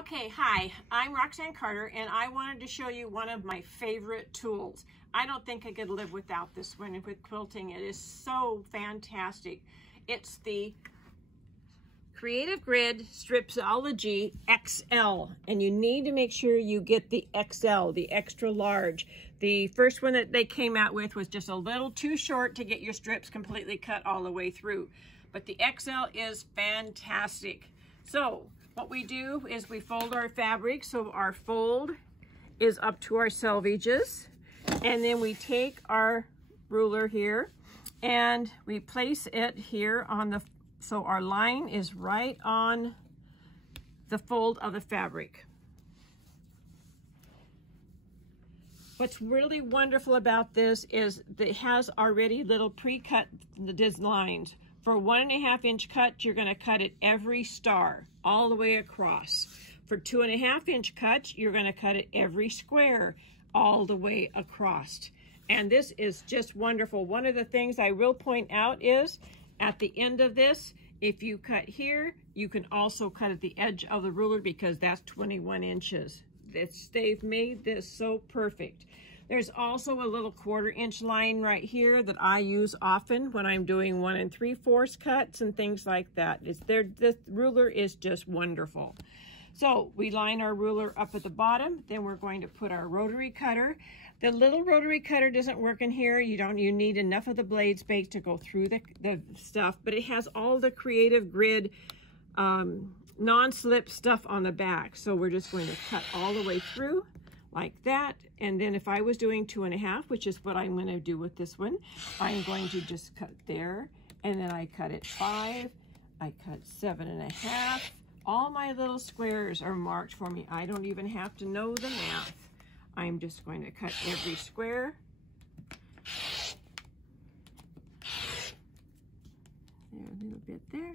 Okay, hi, I'm Roxanne Carter, and I wanted to show you one of my favorite tools. I don't think I could live without this one with quilting. It is so fantastic. It's the Creative Grid Stripology XL, and you need to make sure you get the XL, the extra large. The first one that they came out with was just a little too short to get your strips completely cut all the way through, but the XL is fantastic. So what we do is we fold our fabric so our fold is up to our selvages, and then we take our ruler here and we place it here on the, so our line is right on the fold of the fabric. What's really wonderful about this is that it has already little pre-cut lines. For 1.5 inch cut, you're going to cut it every star all the way across. For 2.5 inch cut, you're going to cut it every square all the way across. And this is just wonderful. One of the things I will point out is at the end of this, if you cut here, you can also cut at the edge of the ruler because that's 21 inches. They've made this so perfect. There's also a little 1/4 inch line right here that I use often when I'm doing 1 3/4 cuts and things like that. This ruler is just wonderful. So we line our ruler up at the bottom, then we're going to put our rotary cutter. The little rotary cutter doesn't work in here. You need enough of the blade space to go through the stuff, but it has all the Creative Grid non-slip stuff on the back. So we're just going to cut all the way through like that. And then if I was doing 2.5, which is what I'm going to do with this one, I'm going to just cut there, and then I cut at 5, I cut 7.5. All my little squares are marked for me. I don't even have to know the math. I'm just going to cut every square. There, a little bit there.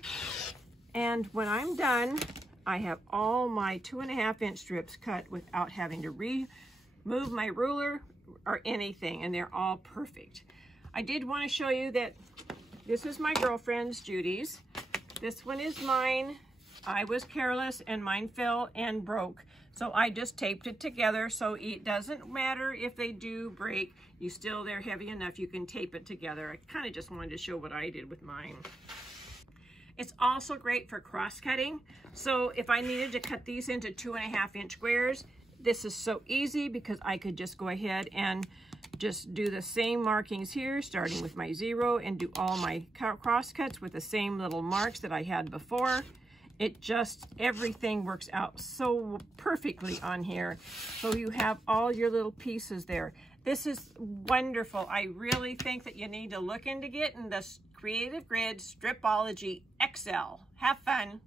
And when I'm done, I have all my 2.5 inch strips cut without having to remove my ruler or anything, and they're all perfect. I did want to show you that this is my girlfriend's, Judy's. This one is mine. I was careless and mine fell and broke. So I just taped it together, so it doesn't matter if they do break. They're heavy enough, you can tape it together. I kind of just wanted to show what I did with mine. It's also great for cross-cutting. So if I needed to cut these into 2.5 inch squares, this is so easy because I could just go ahead and just do the same markings here, starting with my 0, and do all my cross cuts with the same little marks that I had before. Everything works out so perfectly on here. So you have all your little pieces there. This is wonderful. I really think that you need to look into getting this Creative Grid Stripology XL. Have fun.